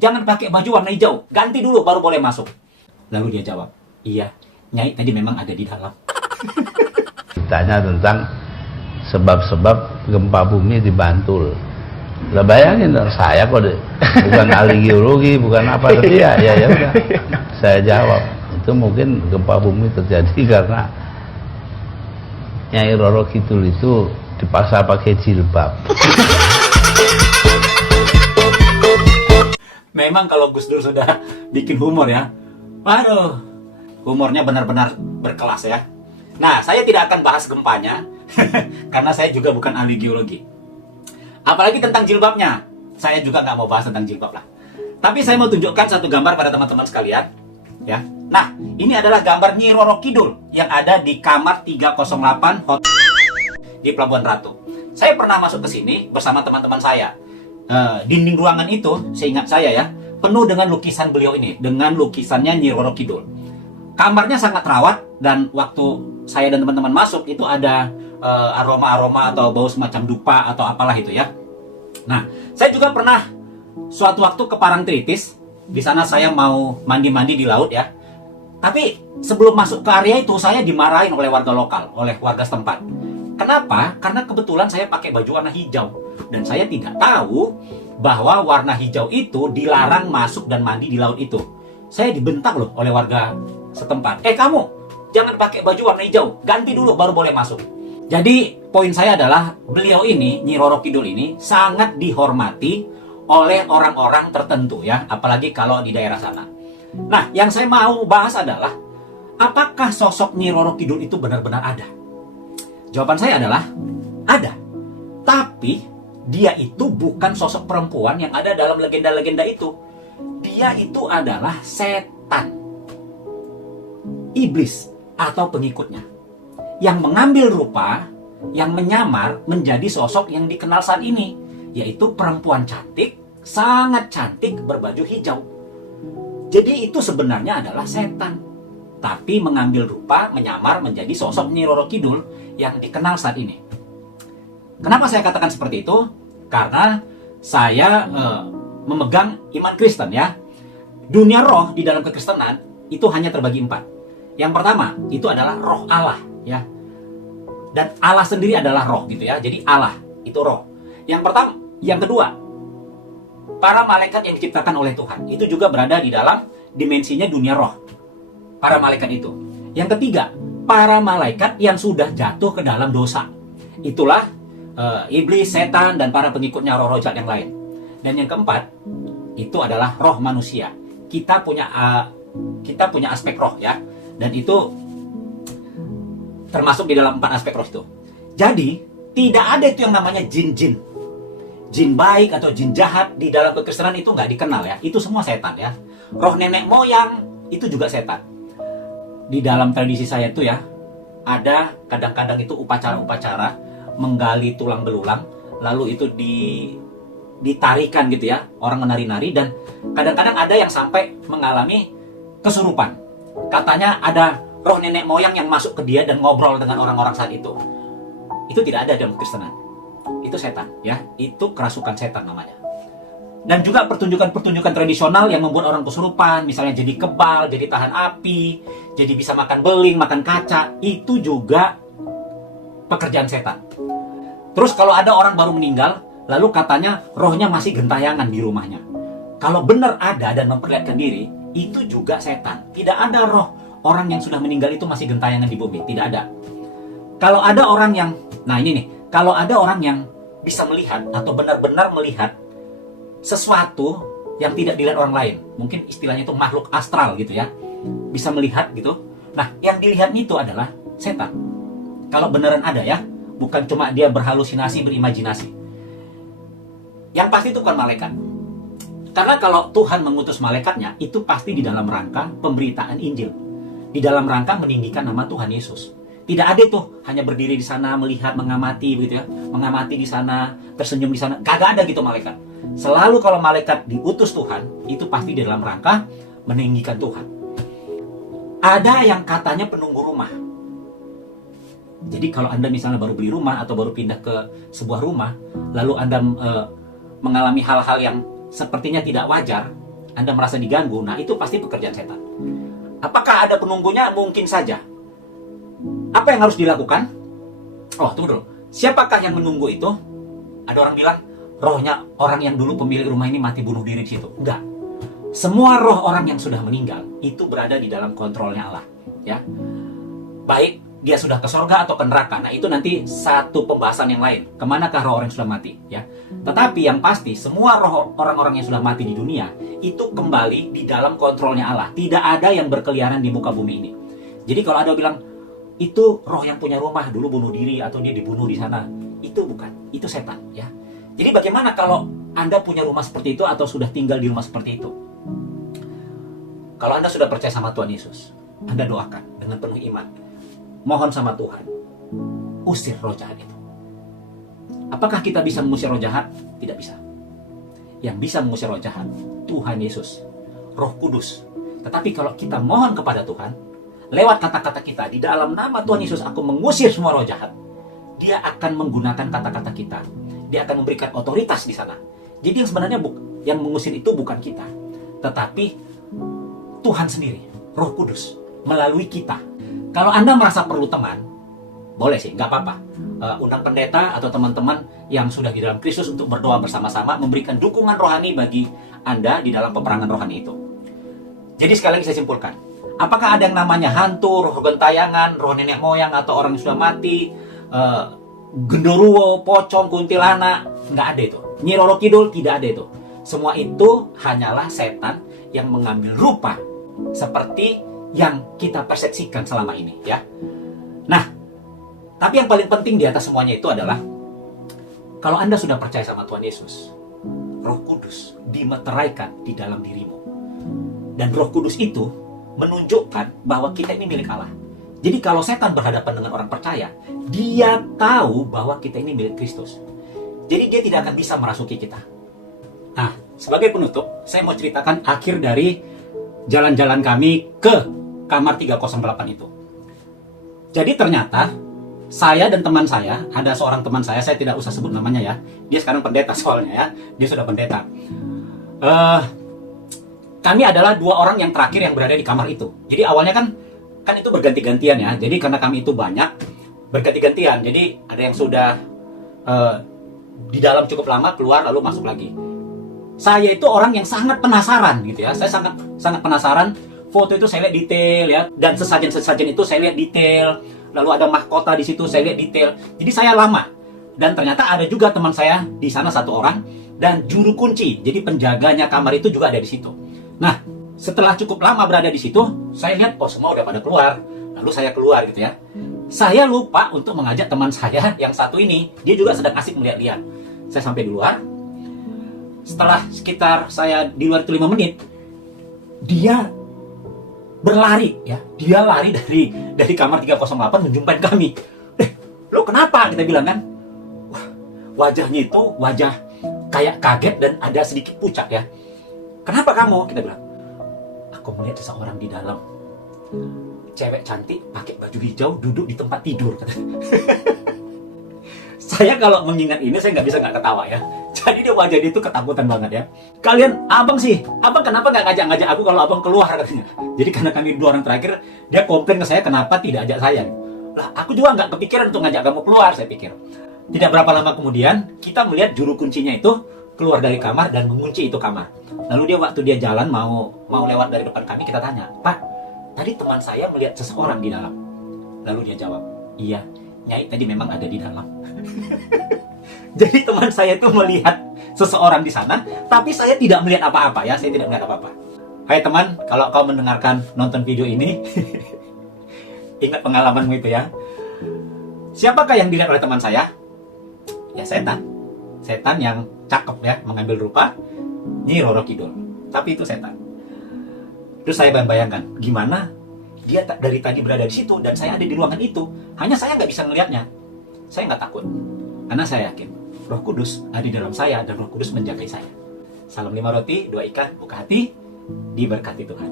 jangan pakai baju warna hijau, ganti dulu baru boleh masuk. Lalu dia jawab, iya, Nyai tadi memang ada di dalam. Ditanya tentang sebab-sebab gempa bumi di Bantul. Lah bayangin dong, saya kok bukan ahli geologi, bukan apa, tapi ya udah. Saya jawab, itu mungkin gempa bumi terjadi karena Nyai Roro Kidul itu dipaksa pakai jilbab. Memang kalau Gus Dur sudah bikin humor ya, waduh, humornya benar-benar berkelas ya. Nah, saya tidak akan bahas gempanya, karena saya juga bukan ahli geologi. Apalagi tentang jilbabnya, saya juga nggak mau bahas tentang jilbab lah. Tapi saya mau tunjukkan satu gambar pada teman-teman sekalian, ya. Nah, ini adalah gambar Nyi Roro Kidul yang ada di kamar 308 hotel di Pelabuhan Ratu. Saya pernah masuk ke sini bersama teman-teman saya. Dinding ruangan itu, seingat saya ya, penuh dengan lukisan beliau ini, dengan lukisannya Nyi Roro Kidul. Kamarnya sangat rawat, dan waktu saya dan teman-teman masuk itu ada aroma-aroma atau bau semacam dupa atau apalah itu ya. Nah, saya juga pernah suatu waktu ke Parangtritis. Di sana saya mau mandi-mandi di laut ya. Tapi sebelum masuk ke area itu saya dimarahin oleh warga lokal, oleh warga setempat. Kenapa? Karena kebetulan saya pakai baju warna hijau. Dan saya tidak tahu bahwa warna hijau itu dilarang masuk dan mandi di laut itu. Saya dibentak loh oleh warga setempat. Kamu, jangan pakai baju warna hijau. Ganti dulu baru boleh masuk. Jadi poin saya adalah beliau ini, Nyi Roro Kidul ini sangat dihormati oleh orang-orang tertentu ya. Apalagi kalau di daerah sana. Nah, yang saya mau bahas adalah apakah sosok Nyi Roro Kidul itu benar-benar ada? Jawaban saya adalah ada. Tapi dia itu bukan sosok perempuan yang ada dalam legenda-legenda itu. Dia itu adalah setan, iblis atau pengikutnya, yang mengambil rupa, yang menyamar menjadi sosok yang dikenal saat ini, yaitu perempuan cantik, sangat cantik berbaju hijau. Jadi itu sebenarnya adalah setan, tapi mengambil rupa, menyamar menjadi sosok Nyi Roro Kidul yang dikenal saat ini. Kenapa saya katakan seperti itu? Karena saya memegang iman Kristen ya. Dunia roh di dalam kekristenan itu hanya terbagi 4. Yang pertama itu adalah roh Allah ya. Dan Allah sendiri adalah roh gitu ya. Jadi Allah itu roh. Yang kedua, para malaikat yang diciptakan oleh Tuhan itu juga berada di dalam dimensinya dunia roh. Para malaikat itu. Yang ketiga, para malaikat yang sudah jatuh ke dalam dosa. Itulah iblis, setan, dan para pengikutnya roh-roh jahat yang lain. Dan yang keempat, itu adalah roh manusia. Kita punya aspek roh ya. Dan itu termasuk di dalam 4 aspek roh itu. Jadi, tidak ada itu yang namanya jin-jin. Jin baik atau jin jahat di dalam kekristenan itu nggak dikenal ya. Itu semua setan ya. Roh nenek moyang itu juga setan. Di dalam tradisi saya itu ya, ada kadang-kadang itu upacara-upacara menggali tulang belulang, lalu itu ditarikan gitu ya, orang menari-nari, dan kadang-kadang ada yang sampai mengalami kesurupan. Katanya ada roh nenek moyang yang masuk ke dia dan ngobrol dengan orang-orang saat itu. Itu tidak ada dalam Kristenan. Itu setan ya, itu kerasukan setan namanya. Dan juga pertunjukan-pertunjukan tradisional yang membuat orang kesurupan, misalnya jadi kebal, jadi tahan api, jadi bisa makan beling, makan kaca, itu juga pekerjaan setan. Terus kalau ada orang baru meninggal, lalu katanya rohnya masih gentayangan di rumahnya. Kalau benar ada dan memperlihatkan diri, itu juga setan. Tidak ada roh orang yang sudah meninggal itu masih gentayangan di bumi, tidak ada. Kalau ada orang yang, nah ini nih, kalau ada orang yang bisa melihat atau benar-benar melihat sesuatu yang tidak dilihat orang lain, mungkin istilahnya itu makhluk astral gitu ya, bisa melihat gitu. Nah, yang dilihat itu adalah setan. Kalau beneran ada ya, bukan cuma dia berhalusinasi, berimajinasi. Yang pasti itu bukan malaikat. Karena kalau Tuhan mengutus malaikatnya, itu pasti di dalam rangka pemberitaan Injil, di dalam rangka meninggikan nama Tuhan Yesus. Tidak ada tuh hanya berdiri di sana melihat, mengamati begitu ya, mengamati di sana, tersenyum di sana. Kagak ada gitu malaikat. Selalu kalau malaikat diutus Tuhan, itu pasti di dalam rangka meninggikan Tuhan. Ada yang katanya penunggu rumah. Jadi kalau Anda misalnya baru beli rumah atau baru pindah ke sebuah rumah, lalu Anda mengalami hal-hal yang sepertinya tidak wajar, Anda merasa diganggu, nah itu pasti pekerjaan setan. Apakah ada penunggunya? Mungkin saja. Apa yang harus dilakukan? Oh, tunggu dulu. Siapakah yang menunggu itu? Ada orang bilang, rohnya orang yang dulu pemilik rumah ini mati bunuh diri di situ. Enggak. Semua roh orang yang sudah meninggal itu berada di dalam kontrolnya Allah, ya. Baik dia sudah ke surga atau ke neraka. Nah, itu nanti satu pembahasan yang lain. Kemanakah roh orang yang sudah mati, ya. Tetapi yang pasti semua roh orang-orang yang sudah mati di dunia itu kembali di dalam kontrolnya Allah. Tidak ada yang berkeliaran di muka bumi ini. Jadi kalau ada bilang itu roh yang punya rumah dulu bunuh diri atau dia dibunuh di sana, itu bukan, itu setan, ya. Jadi bagaimana kalau Anda punya rumah seperti itu atau sudah tinggal di rumah seperti itu? Kalau Anda sudah percaya sama Tuhan Yesus, Anda doakan dengan penuh iman. Mohon sama Tuhan, usir roh jahat itu. Apakah kita bisa mengusir roh jahat? Tidak bisa. Yang bisa mengusir roh jahat, Tuhan Yesus, Roh Kudus. Tetapi kalau kita mohon kepada Tuhan, lewat kata-kata kita, di dalam nama Tuhan Yesus, aku mengusir semua roh jahat. Dia akan menggunakan kata-kata kita. Dia akan memberikan otoritas di sana. Jadi yang sebenarnya yang mengusir itu bukan kita, tetapi Tuhan sendiri, Roh Kudus, melalui kita. Kalau Anda merasa perlu teman, boleh sih, nggak apa-apa. Undang pendeta atau teman-teman yang sudah di dalam Kristus untuk berdoa bersama-sama, memberikan dukungan rohani bagi Anda di dalam peperangan rohani itu. Jadi sekali lagi saya simpulkan, apakah ada yang namanya hantu, roh gentayangan, roh nenek moyang, atau orang yang sudah mati, genderuwo, pocong, kuntilanak? Nggak ada itu. Nyi Roro Kidul, tidak ada itu. Semua itu hanyalah setan yang mengambil rupa seperti yang kita persepsikan selama ini, ya. Nah, tapi yang paling penting di atas semuanya itu adalah kalau Anda sudah percaya sama Tuhan Yesus, Roh Kudus dimeteraikan di dalam dirimu. Dan Roh Kudus itu menunjukkan bahwa kita ini milik Allah. Jadi kalau setan berhadapan dengan orang percaya, dia tahu bahwa kita ini milik Kristus. Jadi dia tidak akan bisa merasuki kita. Nah, sebagai penutup, saya mau ceritakan akhir dari jalan-jalan kami ke kamar 308 itu. Jadi ternyata saya dan teman saya, ada seorang teman saya tidak usah sebut namanya ya. Dia sekarang pendeta soalnya ya. Dia sudah pendeta. Kami adalah dua orang yang terakhir yang berada di kamar itu. Jadi awalnya kan itu berganti-gantian ya. Jadi karena kami itu banyak, berganti-gantian. Jadi ada yang sudah di dalam cukup lama, keluar lalu masuk lagi. Saya itu orang yang sangat penasaran gitu ya. Saya sangat penasaran. Foto itu saya lihat detail ya, dan sesajen-sesajen itu saya lihat detail. Lalu ada mahkota di situ saya lihat detail. Jadi saya lama. Dan ternyata ada juga teman saya di sana satu orang dan juru kunci. Jadi penjaganya kamar itu juga ada di situ. Nah, setelah cukup lama berada di situ, saya lihat oh semua udah pada keluar. Lalu saya keluar gitu ya. Saya lupa untuk mengajak teman saya yang satu ini. Dia juga sedang asik melihat-lihat. Saya sampai di luar. Setelah sekitar saya di luar itu 5 menit, dia berlari ya. Dia lari dari kamar 308 menjumpai kami. Lo kenapa? Kita bilang kan. Wajahnya itu wajah kayak kaget dan ada sedikit pucat ya. Kenapa kamu? Kita bilang. Aku melihat seseorang di dalam. Cewek cantik pakai baju hijau duduk di tempat tidur. Saya kalau mengingat ini saya nggak bisa nggak ketawa ya. Jadi dia wajah dia itu ketakutan banget ya. Kalian, abang kenapa nggak ngajak aku kalau abang keluar katanya. Jadi karena kami dua orang terakhir, dia komplain ke saya kenapa tidak ajak saya. Lah, aku juga nggak kepikiran untuk ngajak kamu keluar, saya pikir. Tidak berapa lama kemudian, kita melihat juru kuncinya itu keluar dari kamar dan mengunci itu kamar. Lalu waktu dia jalan mau lewat dari depan kami, kita tanya, Pak, tadi teman saya melihat seseorang di dalam. Lalu dia jawab, iya, Nyai tadi memang ada di dalam. Jadi teman saya itu melihat seseorang di sana, tapi saya tidak melihat apa-apa ya, saya tidak melihat apa-apa. Hai teman, kalau kau mendengarkan nonton video ini, ingat pengalamanmu itu ya. Siapakah yang dilihat oleh teman saya? Ya setan. Setan yang cakep ya, mengambil rupa Nyi Roro Kidul. Tapi itu setan. Terus saya bayangkan, gimana dia dari tadi berada di situ dan saya ada di ruangan itu. Hanya saya nggak bisa melihatnya. Saya nggak takut. Karena saya yakin Roh Kudus ada di dalam saya dan Roh Kudus menjaga saya. Salam 5 roti, 2 ikan, buka hati, diberkati Tuhan.